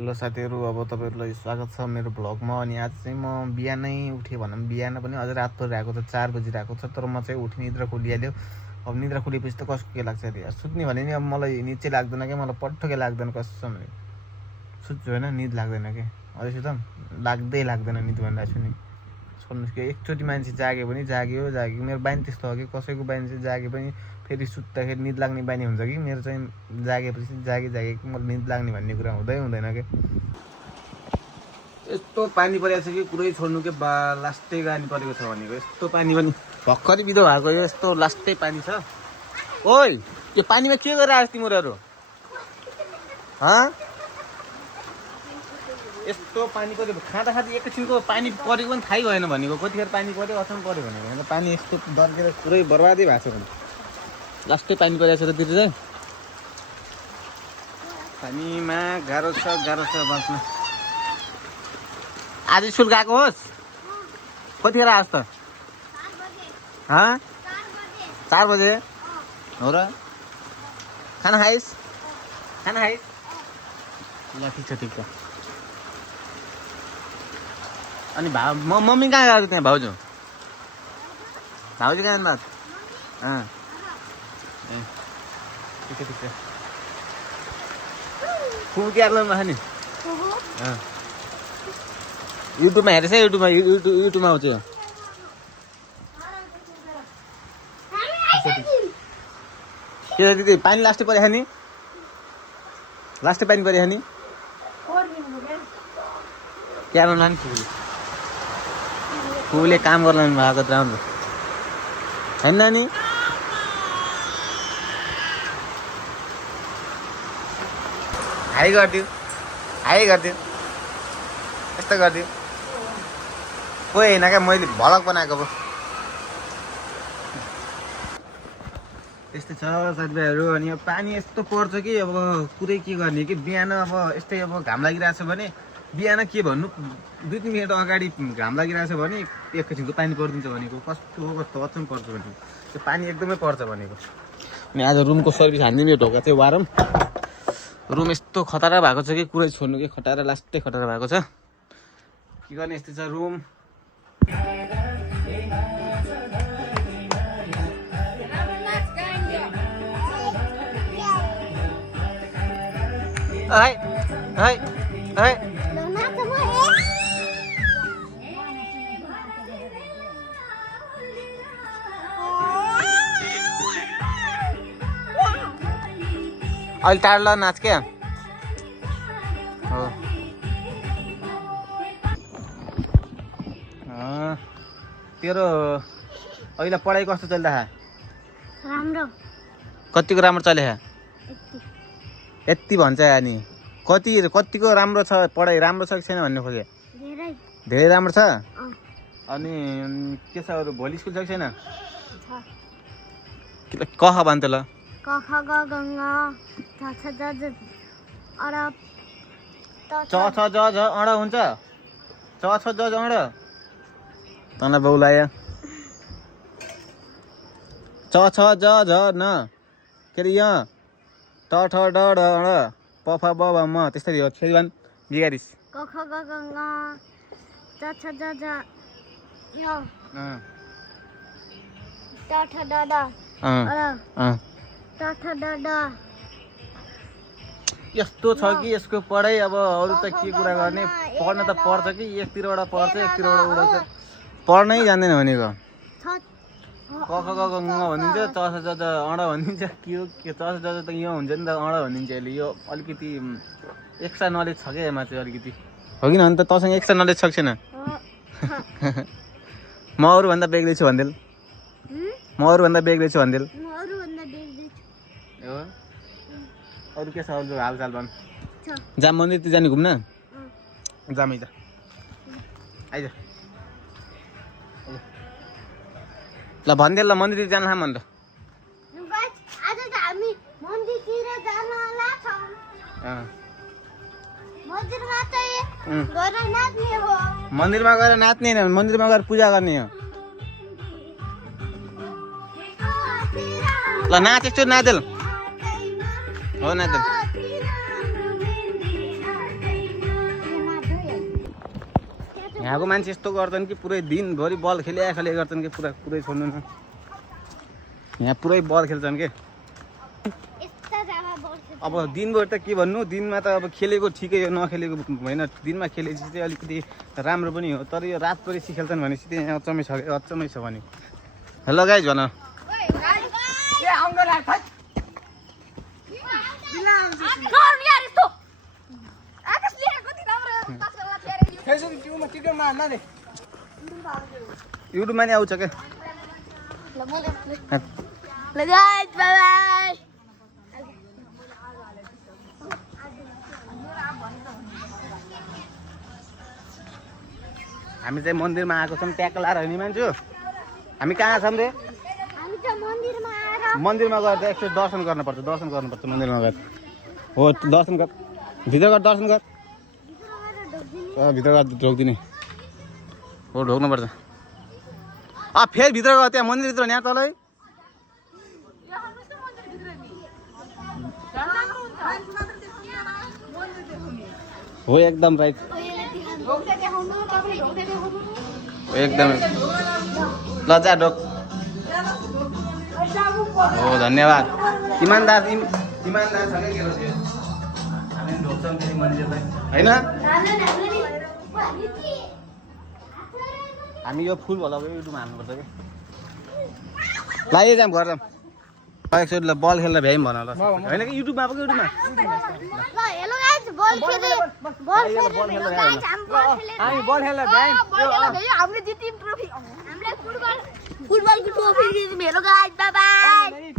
Hello साथीहरू, अब तपाईँहरूलाई स्वागत छ मेरो भ्लगमा। अनि आज चाहिँ म बिहानै उठेँ भनौँ, बिहान पनि अझै रात परिरहेको छ, 4 बजिरहेको छ। तर म चाहिँ उठेँ, निद्रा खुलिहाल्यो। अब निद्रा खुलेपछि त कसको के लाग्छ अरे, सुत्ने भने नि अब मलाई निद चाहिँ लाग्दैन क्या, मलाई पटक्कै लाग्दैन कसम। सुत्छु होइन, निद लाग्दैन क्या अझै त लाग्दै लाग्दैन निद भनिरहेको छु नि। छोड्नुहोस् कि एकचोटि मान्छे जाग्यो भने जाग्यो। मेरो बानी त्यस्तो हो कि कसैको बानी चाहिँ जागे पनि फेरि सुत्दाखेरि निद लाग्ने बानी हुन्छ कि, मेरो चाहिँ जागेपछि जागे कि मलाई निद लाग्ने भन्ने कुरा हुँदैन क्या। यस्तो पानी परेको छ कि कुरै छोड्नु के बा, लास्टै गानी परेको छ भनेको। यस्तो पानी पनि भर्खरै बिदो भएको, यस्तो लास्टै पानी छ। ओइ, यो पानीमा के गरेर आएको तिमीहरू? यस्तो पानी पऱ्यो, खाँदा एकैछिनको पानी परेको पनि थाहै भएन भनेको। कतिखेर पानी पऱ्यो, अचम्म पऱ्यो भनेको। पानी यस्तो डर्केर पुरै बर्बादै भएको छ भने लास्टै पानी परेको छ त चाहिँ पानीमा गाह्रो छ बस्न। आज स्कुल गएको होस्? कतिखेर आएस् त? 4 बजे हो र? खाना खाइस्? ल ठिक छ। अनि मम्मी कहाँ गएको त्यहाँ? भाउजू कहाँ जानुभएको? ठिक छ। फुल के हाल्नु खाने? युट्युबमा हेरेछ? युट्युबमा आउँछ। के दिदी, पानी लास्टै परेको नि? लास्टै पानी परेको नि? क्या गर्नु लाने? फुलले काम गर्नु भएको त राम्रो होइन नि? हाई गरिदियो यस्तो गरिदियो। कोही होइन क्या, मैले भलक बनाएको। अब त्यस्तै छ साथीभाइहरू। अनि अब पानी यस्तो पर्छ कि अब कुरै के गर्ने कि, बिहान अब यस्तै अब घाम लागिरहेछ भने, बिहान के भन्नु 2-3 मिनट अगाडि घाम लागिरहेछ भने एकैछिनको पानी परिदिन्छ भनेको। कस्तो अचम्म पर्छ भनेको, त्यो पानी एकदमै पर्छ भनेको। अनि आज रुमको सर्भिस हानिदिने ढोका चाहिँ वारम। रुम यस्तो खतरा भएको छ कि कुरै छोड्नु कि, लास्टै खतरा भएको छ। के गर्ने, यस्तै छ रुम। अहिले टाढो ल नाच क्या हो। तेरो अहिले पढाइ कस्तो चलिरहेछ? राम्रो। कतिको राम्रो चलेछ? यति भन्छ अनि कतिको राम्रो छ? पढाइ राम्रो छ कि छैन भन्ने खोजे? धेरै राम्रो छ। अनि के छ अरू, भोलि स्कुल छ कि छैन? कख भन्छ ल? क ख ग घ ङ च छ ज झ अ च छ ज झ अ हुन्छ? च छ ज झ अ तँलाई बौलायो। च छ ज झ न के अरे यहाँ ट ठ ड ढ ङ प फ ब भ म त्यसरी हो। फेरि भन् बिगारिस्। क ख ग घ ङ च छ ज झ य ट ठ ड ढ ट ठ ड ढ। यस्तो छ कि यसको पढाइ अब अरू त के कुरा गर्ने, पढ्न त पर्छ कि, एकतिरबाट पढ्छ एकतिरबाट उडाउँछ, पढ्नै जान्दैन भनेको। क ख ग घ ङ भनिदिन्छ, च छ ज झ अ भनिदिन्छ। के हो के, च छ ज झ त यो हुन्छ नि त, अ भनिदिन्छ। अहिले यो अलिकति एक्स्ट्रा नलेज छ क्या यसमा चाहिँ अलिकति, हो कि न? त तँसँग एक्स्ट्रा नलेज छ कि छैन? म अरूभन्दा बेग्दैछु भनिदेऊ। अरू के छ हालचाल भन्? जा मन्दिरतिर जाने घुम्न? जामै जा, आइज ल भनिदेऊ ल, मन्दिरतिर जान ल मन त। मन्दिरमा गएर नाच्ने होइन, मन्दिरमा गएर पूजा गर्ने हो। ल नाच, एकचोटि नाचेल हो नाचेल। यहाँको मान्छे यस्तो गर्छन् कि पुरै दिनभरि बल खेले गर्छन् कि पुरै छोड्नु न यहाँ पुरै बल खेल्छन् के अब दिनभरि त के भन्नु दिनमा त अब खेलेको ठिकै हो नखेलेको होइन दिनमा खेलेपछि चाहिँ अलिकति राम्रो पनि हो तर यो रातभरि खेल्छन् भनेपछि चाहिँ यहाँ अचम्मै छ भने हेलो गाइज भन युट्युबमा नि आउँछ क्या हामी चाहिँ मन्दिरमा आएको छौँ ट्याक लाएर होइन मान्छे हामी कहाँ छौँ रे मन्दिरमा गएर चाहिँ एकचोटि दर्शन गर्नुपर्छ मन्दिरमा गएर हो दर्शन गर भित्र गएर दर्शन गर भित्र गएर ढोक्दिने हो ढोक्नुपर्छ फेरि भित्र गयो त्यहाँ मन्दिरभित्र यहाँ तलै हो एकदम राइट एकदम ल जा ढोक हो धन्यवाद इमान्दार छ क्या हामी ढोक्छौँ फेरि मन्दिरलाई होइन हामी यो फुल भला युट्युबमा हाल्नुपर्छ कि लागिजाम घर जाऊँ एकचोटि ल बल खेल्दा भ्याइम भन ल होइन कि युट्युबमा आएको युट्युबमा हामी बल खेल्दा भ्याइम फुटबलको trophy hello guys bye bye